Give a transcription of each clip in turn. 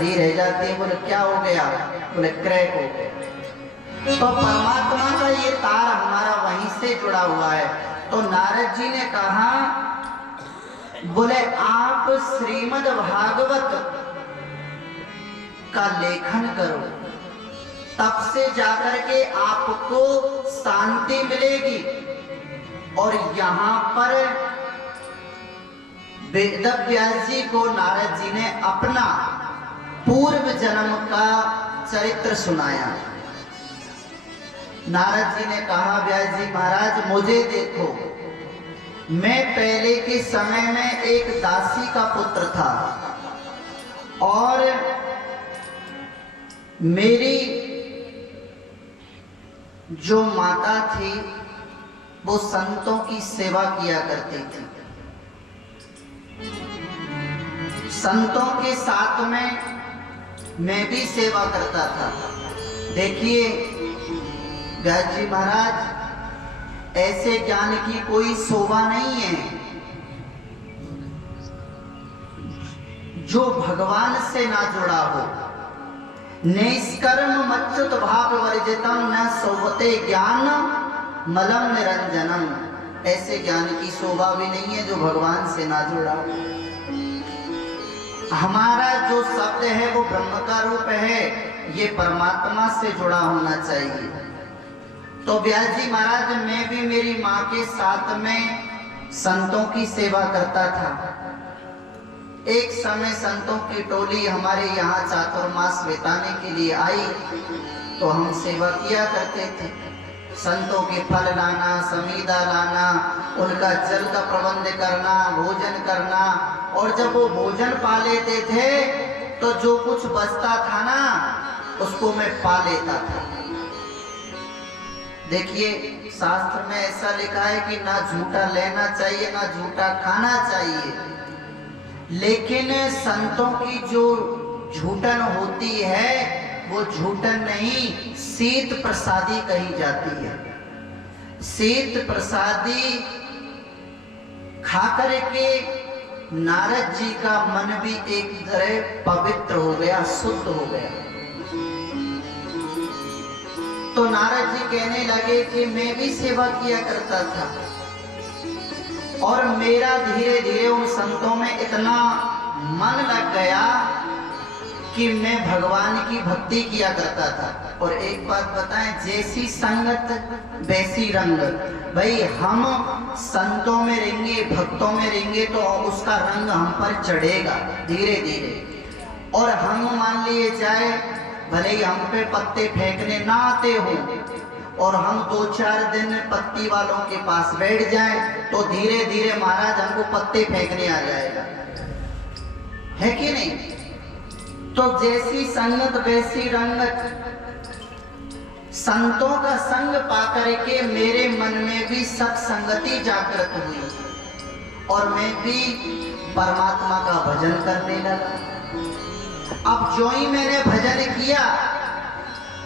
खड़ी रह जाती है। बोले क्या हो गया? बोले क्रैक हो गया। तो परमात्मा का ये तार हमारा वहीं से जुड़ा हुआ है। तो नारद जी ने कहा, बोले आप श्रीमद् भागवत का लेखन करो, तब से जाकर के आपको शांति मिलेगी। और यहाँ पर वेद व्यास जी को नारद जी ने अपना पूर्व जन्म का चरित्र सुनाया। नारद जी ने कहा, व्यास जी महाराज मुझे देखो, मैं पहले के समय में एक दासी का पुत्र था और मेरी जो माता थी वो संतों की सेवा किया करती थी। संतों के साथ में मैं भी सेवा करता था। देखिए व्यास जी महाराज, ऐसे ज्ञान की कोई शोभा नहीं है जो भगवान से ना जुड़ा हो। निष्कर्म मच्युत भाव वर्जितम न सोवते ज्ञान मलम निरंजनम। ऐसे ज्ञान की शोभा भी नहीं है जो भगवान से ना जुड़ा हो। हमारा जो शब्द है वो ब्रह्म का रूप है, ये परमात्मा से जुड़ा होना चाहिए। तो व्यास जी महाराज, मैं भी मेरी माँ के साथ में संतों की सेवा करता था। एक समय संतों की टोली हमारे यहाँ चातुर्मास बिताने के लिए आई, तो हम सेवा किया करते थे। संतों के फल लाना, समीदा लाना, उनका जल का प्रबंध करना, भोजन करना, और जब वो भोजन पा लेते थे तो जो कुछ बचता था ना उसको मैं पा लेता था। देखिए शास्त्र में ऐसा लिखा है कि ना झूठा लेना चाहिए ना झूठा खाना चाहिए, लेकिन संतों की जो झूठन होती है वो झूठन नहीं, शीत प्रसादी कही जाती है। शीत प्रसादी खाकर के नारद जी का मन भी एक तरह पवित्र हो गया, शुद्ध हो गया। तो नारद जी कहने लगे कि मैं भी सेवा किया करता था और मेरा धीरे धीरे उन संतों में इतना मन लग गया कि मैं भगवान की भक्ति किया करता था। और एक बात बताएं, जैसी संगत वैसी रंगत। भाई हम संतों में रहेंगे, भक्तों में रहेंगे तो उसका रंग हम पर चढ़ेगा धीरे धीरे। और हम मान लिए जाए भले ही हम पे पत्ते फेंकने ना आते हो और हम 2-4 दिन पत्ती वालों के पास बैठ जाएं तो धीरे धीरे महाराज हमको पत्ते फेंकने आ जाएगा, है कि नहीं? तो जैसी संगत वैसी रंगत। संतों का संग पाकर के मेरे मन में भी सत्संगति जागृत हुई और मैं भी परमात्मा का भजन करने लगा। अब जो ही मैंने भजन किया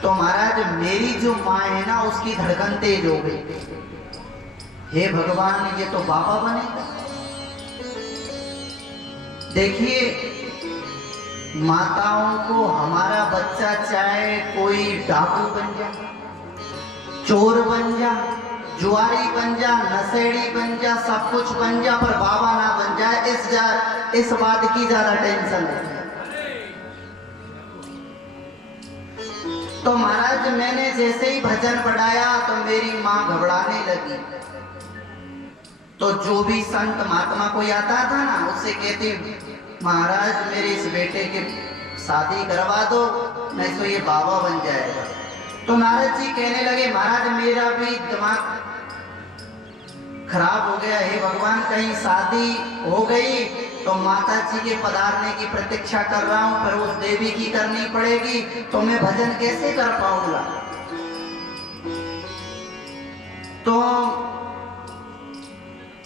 तो महाराज मेरी जो माँ है ना उसकी धड़कन तेज हो गई। हे भगवान, ये तो बाबा बनेगा। देखिए माताओं को हमारा बच्चा चाहे कोई डाकू बन जा, चोर बन जा, जुआरी बन जा, नशेड़ी बन जा, सब कुछ बन जा, पर बाबा ना बन जाए, इस बात की ज्यादा टेंशन है। तो महाराज मैंने जैसे ही भजन पढ़ाया तो मेरी माँ घबराने लगी। तो जो भी संत महात्मा को आता था ना उससे कहती, महाराज मेरे इस बेटे की शादी करवा दो, नहीं तो ये बाबा बन जाएगा। तो नारद जी कहने लगे, महाराज मेरा भी दिमाग खराब हो गया, हे भगवान कहीं शादी हो गई तो माता जी के पधारने की प्रतीक्षा कर रहा हूं, फिर उस देवी की करनी पड़ेगी तो मैं भजन कैसे कर पाऊंगा। तो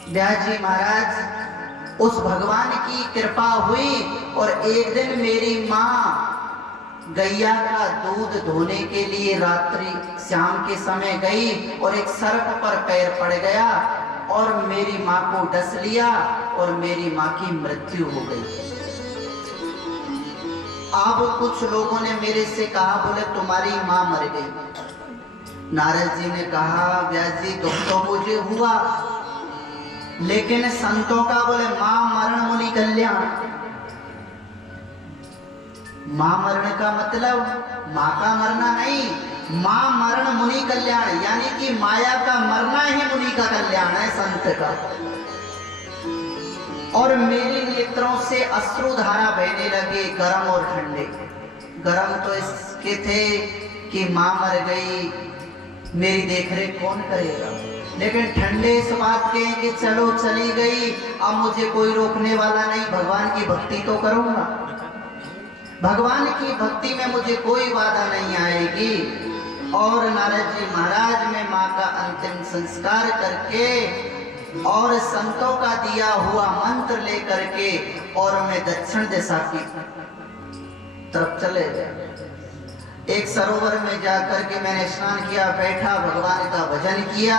व्यास जी महाराज उस भगवान की कृपा हुई और एक दिन मेरी माँ गैया का दूध धोने के लिए रात्रि शाम के समय गई और एक सर्प पर पैर पड़ गया और मेरी माँ को डस लिया और मेरी माँ की मृत्यु हो गई। अब कुछ लोगों ने मेरे से कहा, बोले तुम्हारी माँ मर गई। नारद जी ने कहा, व्यास जी दुख तो मुझे हुआ, लेकिन संतों का बोले माँ मरण मुनि कल्याण। माँ मरण का मतलब माँ का मरना नहीं, माँ मरण मुनि कल्याण, यानी कि माया का मरना ही मुनि का कल्याण है, संत का। और मेरे नेत्रों से अश्रुधारा बहने लगे, गरम और ठंडे। गरम तो इसके थे कि माँ मर गई, मेरी देखरेख कौन करेगा, लेकिन ठंडे इस बात के कि चलो चली गई, अब मुझे कोई रोकने वाला नहीं, भगवान की भक्ति तो करूंगा, भगवान की भक्ति में मुझे कोई बाधा नहीं आएगी। और नारद जी महाराज ने माँ का अंतिम संस्कार करके और संतों का दिया हुआ मंत्र लेकर के और मैं दक्षिण दिशा की तरफ चले गए। एक सरोवर में जाकर के मैंने स्नान किया, बैठा, भगवान का भजन किया।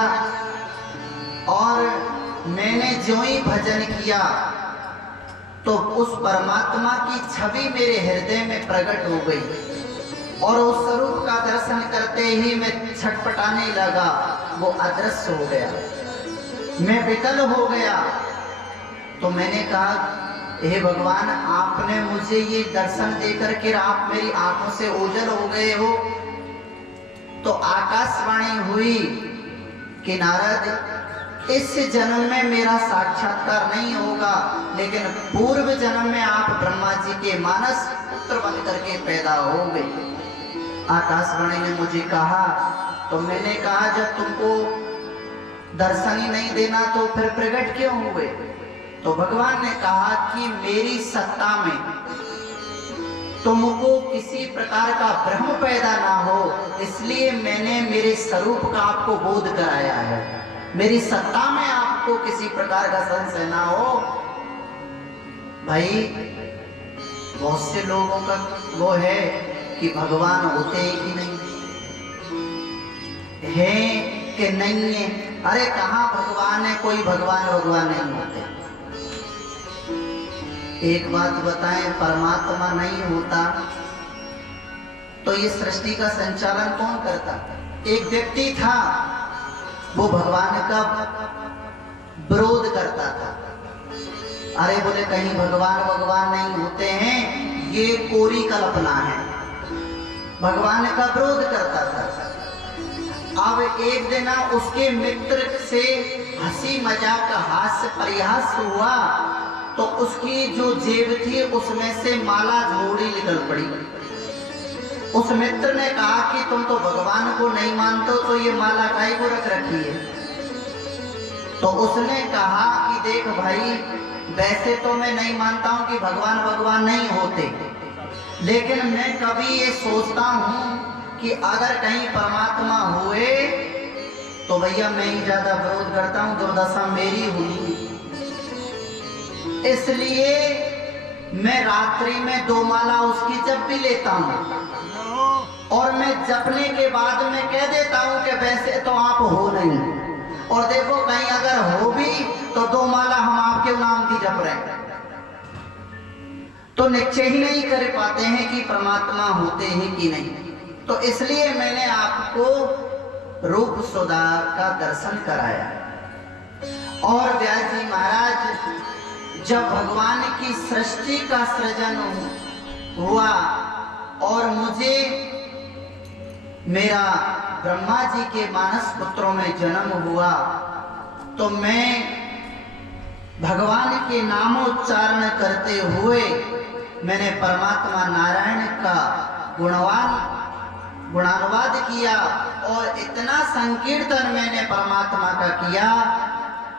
और मैंने जो ही भजन किया तो उस परमात्मा की छवि मेरे हृदय में प्रकट हो गई और उस स्वरूप का दर्शन करते ही मैं छटपटाने लगा, वो अदृश्य हो गया, मैं विकल हो गया। तो मैंने कहा, हे भगवान, आपने मुझे ये दर्शन देकर के आप मेरी आंखों से ओझल हो गए हो। तो आकाशवाणी हुई कि नारद, इस जन्म में मेरा साक्षात्कार नहीं होगा, लेकिन पूर्व जन्म में आप ब्रह्मा जी के मानस पुत्र बन करके पैदा हो गए। आकाशवाणी ने मुझे कहा। तो मैंने कहा, जब तुमको दर्शन ही नहीं देना तो फिर प्रकट क्यों हुए? तो भगवान ने कहा कि मेरी सत्ता में तुमको किसी प्रकार का भ्रम पैदा ना हो, इसलिए मैंने मेरे स्वरूप का आपको बोध कराया है, मेरी सत्ता में आपको किसी प्रकार का संशय ना हो। भाई, बहुत से लोगों का वो है कि भगवान होते हैं कि नहीं है कि नहीं है। अरे कहाँ भगवान है, कोई भगवान नहीं होते। एक बात बताएं, परमात्मा नहीं होता तो ये सृष्टि का संचालन कौन करता? एक व्यक्ति था, वो भगवान का विरोध करता था। अरे बोले, कहीं भगवान नहीं होते हैं, ये कोरी कल्पना है, भगवान का विरोध करता था। अब एक दिन उसके मित्र से हंसी मजाक हास्य परिहास हुआ, तो उसकी जो जेब थी उसमें से माला झोड़ी निकल पड़ी। उस मित्र ने कहा कि तुम तो भगवान को नहीं मानते, तो ये माला काहे को रख रखी है? तो उसने कहा कि देख भाई, वैसे तो मैं नहीं मानता हूं कि भगवान नहीं होते, लेकिन मैं कभी ये सोचता हूं कि अगर कहीं परमात्मा हुए तो भैया मैं ही ज्यादा विरोध करता हूं, दुर्दशा मेरी हुई। इसलिए मैं रात्रि में 2 माला उसकी जप भी लेता हूं और मैं जपने के बाद में कह देता हूं कि वैसे तो आप हो नहीं, और देखो कहीं अगर हो भी तो 2 माला हम आपके नाम की जप रहे हैं, तो निश्चय ही नहीं कर पाते हैं कि परमात्मा होते हैं कि नहीं। तो इसलिए मैंने आपको रूप सुधा का दर्शन कराया। और व्यास जी महाराज, जब भगवान की सृष्टि का सृजन हुआ और मुझे मेरा ब्रह्मा जी के मानस पुत्रों में जन्म हुआ, तो मैं भगवान के नामोच्चारण करते हुए मैंने परमात्मा नारायण का गुणानुवाद किया और इतना संकीर्तन मैंने परमात्मा का किया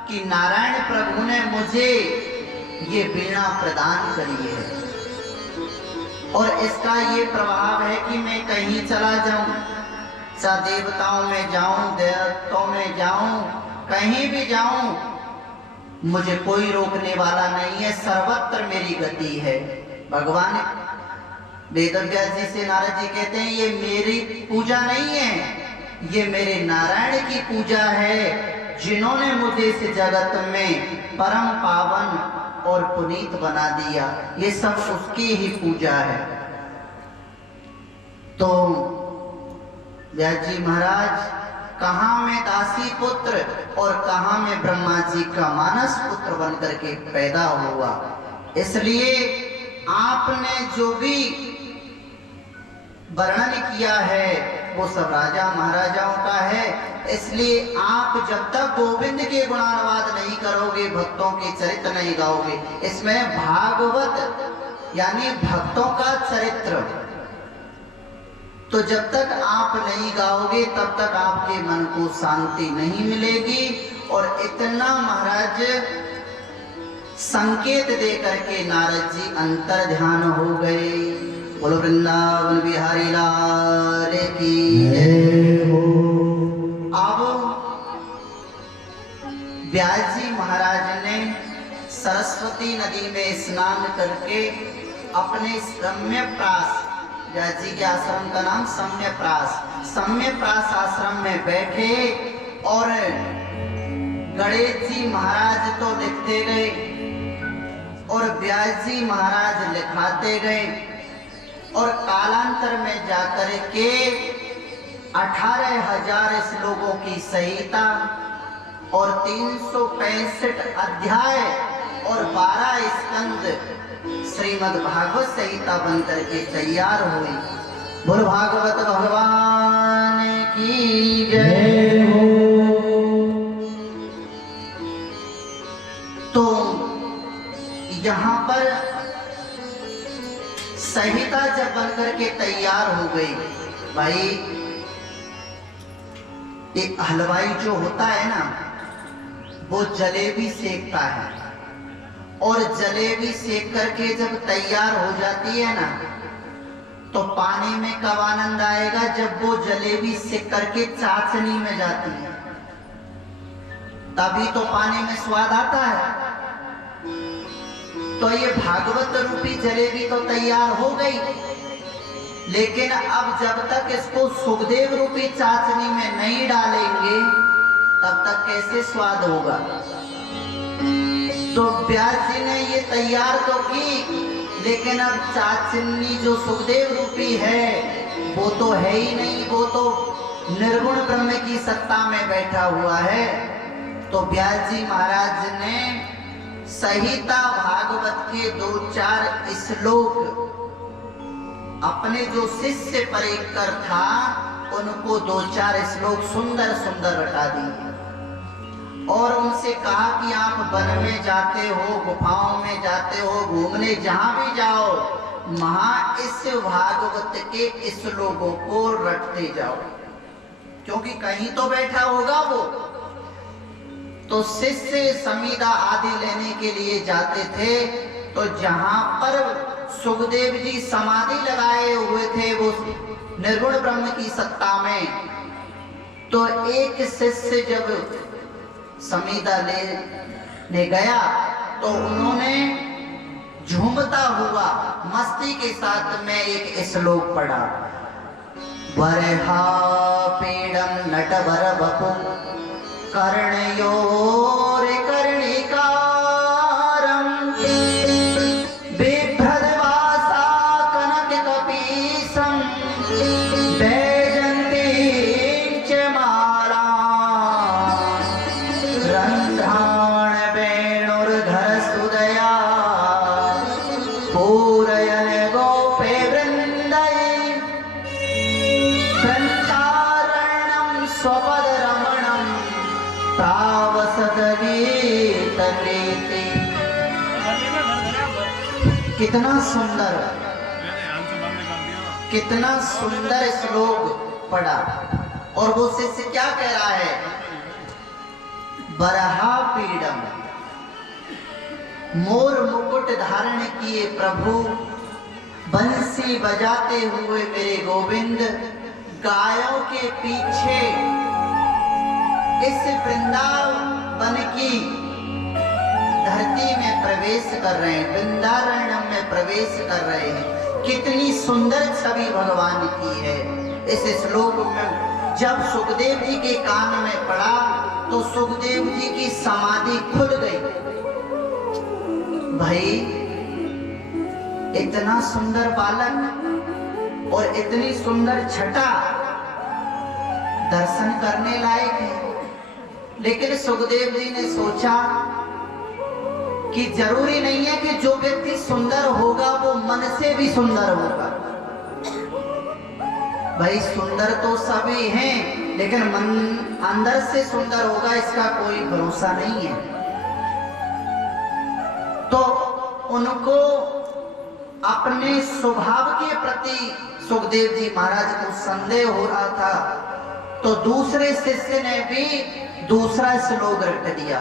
कि नारायण प्रभु ने मुझे ये वीणा प्रदान करी है। और इसका ये प्रभाव है कि मैं कहीं चला जाऊं, चाहे देवताओं में जाऊं, देवताओं में जाऊं, कहीं भी जाऊं, मुझे कोई रोकने वाला नहीं है, सर्वत्र मेरी गति है। भगवान वेदव्यास जी से नारद जी कहते हैं, ये मेरी पूजा नहीं है, ये मेरे नारायण की पूजा है, जिन्होंने मुझे इस जगत में परम पावन और पुनीत बना दिया। ये सब उसकी ही पूजा है। तो व्यास जी महाराज, कहाँ मैं दासी पुत्र और कहाँ मैं ब्रह्मा जी का मानस पुत्र बनकर के पैदा हुआ। इसलिए आपने जो भी वर्णन किया है वो सब राजा महाराजाओं का है। इसलिए आप जब तक गोविंद के गुणानुवाद नहीं करोगे, भक्तों के चरित्र नहीं गाओगे, इसमें भागवत यानी भक्तों का चरित्र, तो जब तक आप नहीं गाओगे तब तक आपके मन को शांति नहीं मिलेगी। और इतना महाराज संकेत दे करके नारद जी अंतर ध्यान हो गए। बोलो वृंदावन बिहारी लाल की जय हो। अब व्यास जी महाराज ने सरस्वती नदी में स्नान करके अपने सम्यप्रास, व्यास जी के आश्रम का नाम सम्यप्रास आश्रम में बैठे और गणेश जी महाराज तो लिखते गए और व्यास जी महाराज लिखाते गए और कालांतर में जाकर के 18,000 श्लोकों की संहिता और 365 अध्याय और 12 स्कंद श्रीमद् भागवत संहिता बनकर के तैयार हुई। बोल भागवत भगवान की जय हो। तो यहाँ पर संहिता जब बनकर के तैयार हो गई, भाई एक हलवाई जो होता है ना, वो जलेबी सेकता है और जलेबी सेक करके जब तैयार हो जाती है ना, तो पानी में कब आनंद आएगा, जब वो जलेबी सेक करके चाशनी में जाती है, तभी तो पानी में स्वाद आता है। तो ये भागवत रूपी जलेबी तो तैयार हो गई, लेकिन अब जब तक इसको सुखदेव रूपी चाशनी में नहीं डालेंगे तब तक कैसे स्वाद होगा। तो व्यास जी ने ये तैयार तो की, लेकिन अब चाशनी जो सुखदेव रूपी है वो तो है ही नहीं, वो तो निर्गुण ब्रह्म की सत्ता में बैठा हुआ है। तो व्यास जी महाराज ने संहिता भागवत के 2-4 श्लोक अपने जो शिष्य परेकर था उनको 2-4 श्लोक सुंदर सुंदर रटा दिए और उनसे कहा कि आप वन में जाते हो, गुफाओं में जाते हो, घूमने जहां भी जाओ, वहां इस भागवत के श्लोकों को रटते जाओ, क्योंकि कहीं तो बैठा होगा वो। तो शिष्य समीधा आदि लेने के लिए जाते थे, तो जहां पर सुखदेव जी समाधि लगाए हुए थे वो निर्गुण ब्रह्म की सत्ता में, तो एक शिष्य जब समीधा लेने गया तो उन्होंने झूमता हुआ मस्ती के साथ में एक श्लोक पढ़ा। वरहा पीडम नटवर बपु कर्णयोर कर्णिकारं बिभ्रद्वासा कनककपीशं वैजयन्तीं च मालां रन्ध्राण वेणुर्धरसुदया पूरयन् गोपे वृन्दै वृन्दारण्यं स्वपदरमणं कितना सुंदर, कितना सुंदर श्लोक पढ़ा। और वो शिष्य क्या कह रहा है, बरहा पीडम, मोर मुकुट धारण किए प्रभु, बंसी बजाते हुए मेरे गोविंद गायों के पीछे इस वृंदावन की धरती में प्रवेश कर रहे हैं, वृंदारण्यम में प्रवेश कर रहे हैं। कितनी सुंदर छवि भगवान की है। इस श्लोक में जब सुखदेव जी के कान में पड़ा तो सुखदेव जी की समाधि खुल गई। भाई इतना सुंदर बालक और इतनी सुंदर छटा दर्शन करने लायक है। लेकिन सुखदेव जी ने सोचा कि जरूरी नहीं है कि जो व्यक्ति सुंदर होगा वो मन से भी सुंदर होगा। भाई सुंदर तो सभी हैं, लेकिन मन अंदर से सुंदर होगा इसका कोई भरोसा नहीं है। तो उनको अपने स्वभाव के प्रति सुखदेव जी महाराज को संदेह हो रहा था। तो दूसरे शिष्य ने भी दूसरा श्लोक रट दिया,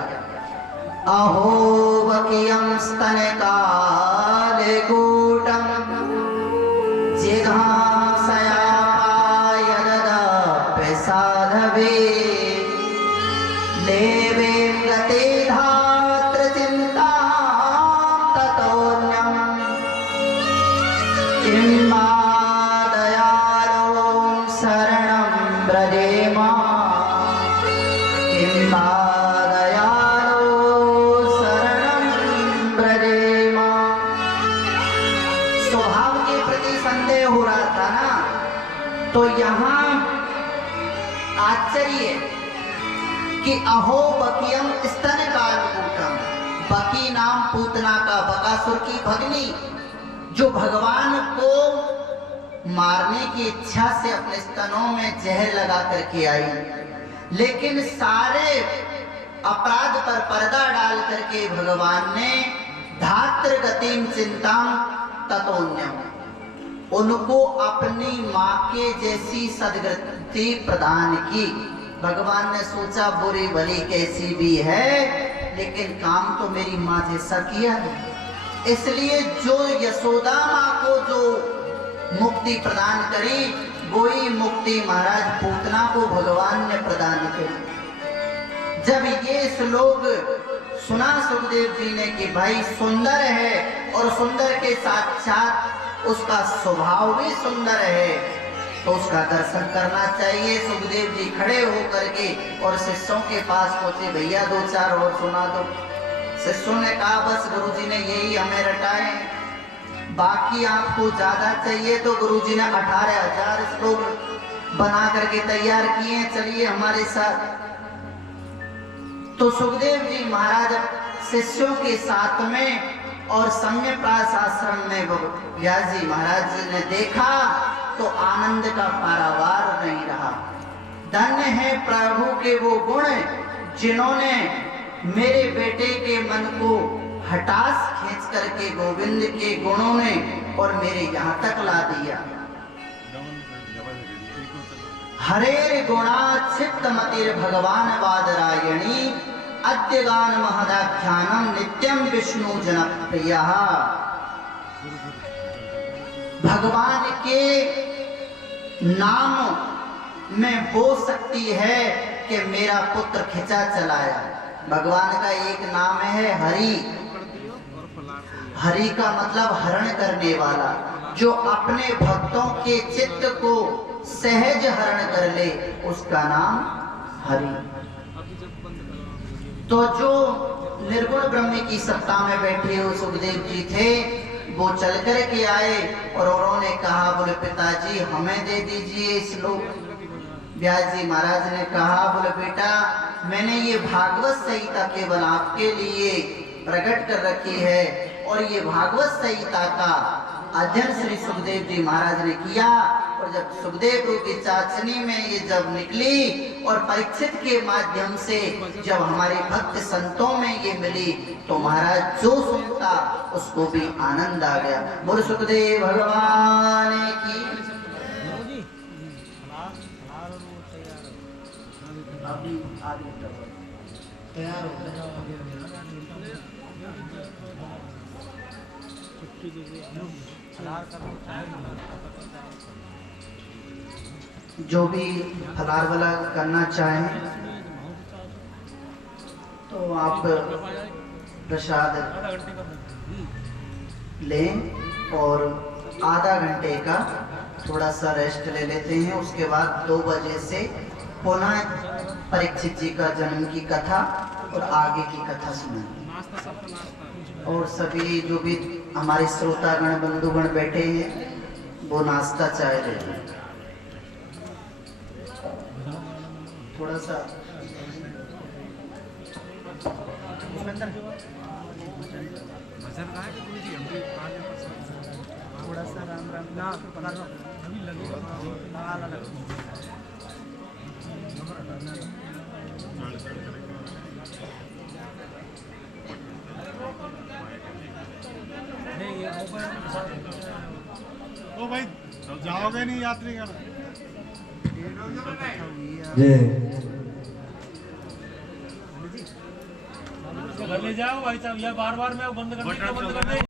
अहो बकियं स्तनकाले कूटं जिघांसया पायददाप्य साधवे लेवे गते धात्र चिन्तां ततोऽन्यं किं मा दयालो शरणं व्रजेम किं मा तो यहाँ आश्चर्य कि अहो बकियम स्तनकालकूटम, बकी नाम पूतना का बकासुर की भगनी जो भगवान को मारने की इच्छा से अपने स्तनों में जहर लगा करके आई, लेकिन सारे अपराध पर पर्दा डाल करके भगवान ने धात्र गतिम चिंताम ततोन्यम, उनको अपनी माँ के जैसी सदगति प्रदान की। भगवान ने सोचा बुरी भली कैसी भी है, लेकिन काम तो मेरी माँ जैसा किया है, इसलिए जो यशोदा माँ को जो मुक्ति प्रदान करी वही मुक्ति महाराज पूतना को भगवान ने प्रदान करी। जब ये श्लोक सुना सुखदेव जी ने कि भाई सुंदर है और सुंदर के साथ साथ उसका स्वभाव भी सुंदर है, तो उसका दर्शन करना चाहिए। सुखदेव जी खड़े होकर के और शिष्यों के पास पहुंचे, भैया दो चार और सुना दो। शिष्यों ने कहा बस गुरुजी ने यही हमें रटाए, बाकी आपको ज्यादा चाहिए तो गुरुजी ने 18,000 श्लोक बना करके तैयार किए, चलिए हमारे साथ। तो सुखदेव जी महाराज शिष्यों के साथ में और सम्यप्रास आश्रम में व्यास जी महाराज जी ने देखा तो आनंद का पारावार नहीं रहा। धन्य है प्रभु के वो गुण जिन्होंने मेरे बेटे के मन को हठास खींच करके गोविंद के गुणों ने और मेरे यहाँ तक ला दिया। हरेर गुणा चित्त मतिर भगवान वादरायणी अद्य गान महदाख्यानम नित्यम विष्णु जनप्रिया। भगवान के नाम में वो शक्ति है कि मेरा पुत्र खिंचा चलाया। भगवान का एक नाम है हरि। हरि का मतलब हरण करने वाला, जो अपने भक्तों के चित्त को सहज हरण कर ले, उसका नाम हरि। तो जो निर्गुण ब्रह्म की सत्ता में बैठे हुए सुखदेव जी थे, वो चल कर के आए और उन्होंने कहा, बोले पिताजी हमें दे दीजिए श्लोक। व्यास जी महाराज ने कहा, बोले बेटा मैंने ये भागवत संहिता केवल आपके लिए प्रकट कर रखी है, और ये भागवत संहिता का अध्ययन श्री सुखदेव जी महाराज ने किया। और जब सुखदेव की चाचनी में ये जब निकली और परीक्षित के माध्यम से जब हमारे भक्त संतों में ये मिली, तो महाराज जो सुनता उसको भी आनंद आ गया। बोल सुखदेव भगवान की। तैयार हो जो भी फलार वाला करना चाहें तो आप प्रसाद लें और आधा घंटे का थोड़ा सा रेस्ट ले लेते हैं। उसके बाद 2 बजे से पुनः परीक्षित जी का जन्म की कथा और आगे की कथा सुनेंगे। और सभी जो भी हमारे श्रोतागण बंधुगण बैठे हैं, वो नाश्ता चाय ले लो। थोड़ा सा थोड़ा सा राम राम ना अभी लगेगा ओ भाई जाओगे नहीं यात्री कर घर ले जाओ भाई साहब, यह बार बार मैं बंद कर दे।